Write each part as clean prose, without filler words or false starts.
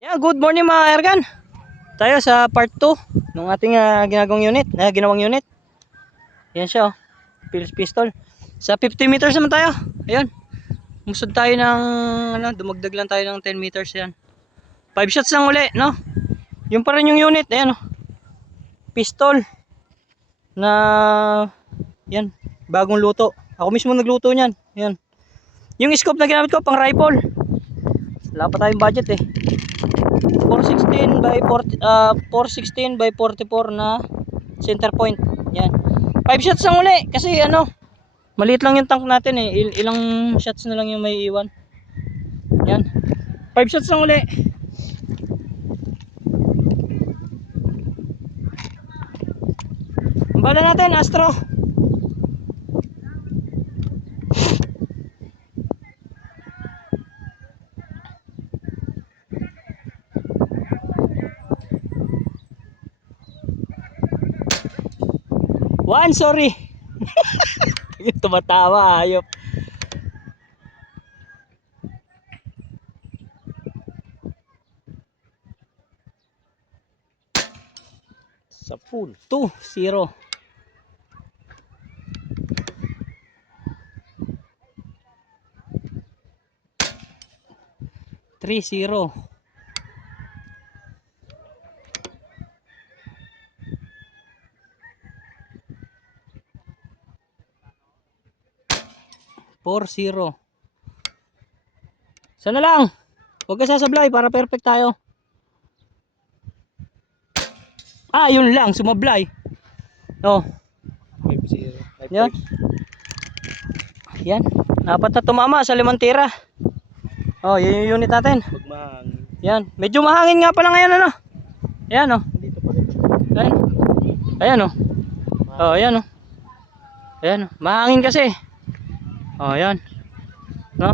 Yeah, good morning mga Ergan. Tayo sa part 2 ng ating ginawang unit. Yan siya oh. Phillips pistol. Sa 50 meters naman tayo. Ayun. Musod tayo ng dumagdag lang tayo ng 10 meters yan. 5 shots lang uli, no? Yung pa rin yung unit, ayan oh. Pistol na yan, bagong luto. Ako mismo nagluto niyan. Yan. Yung scope na ginamit ko pang rifle. Wala pa tayong budget eh. 416 by 416 by 44 na center point. Yan. 5 shots lang uli kasi maliit lang yung tank natin eh. Ilang shots na lang yung may iwan. Yan. 5 shots lang uli. Ang bala natin Astro. One, sorry. Tumatawa, ayop. Sa full. 2-0. Three zero. Four zero. Sana lang. Huwag ka sasablay para perfect tayo. Yun lang, sumablay. Oh. 5-0. Yan. Yan. Apat na tumama sa 5 tira. Oh, yun yung unit natin. Pag mahangin. Yan. Medyo mahangin nga pala ngayon Ayan oh. Dito pa rin. Ayan. Ayan oh. Oh, ayan oh. Ayan oh. Mahangin kasi. Oh, ayan. No?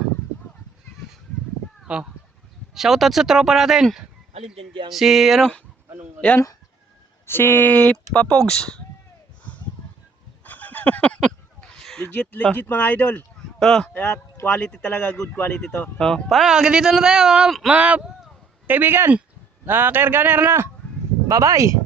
Oh. Shoutout sa tropa natin. Alin dyan dyan? Si Anong Ayan. Si Papogs. legit mga idol. Oh. Kaya quality talaga, good quality to. Oh. Para hanggang dito na tayo mga kaibigan. Kairganer na. Bye-bye.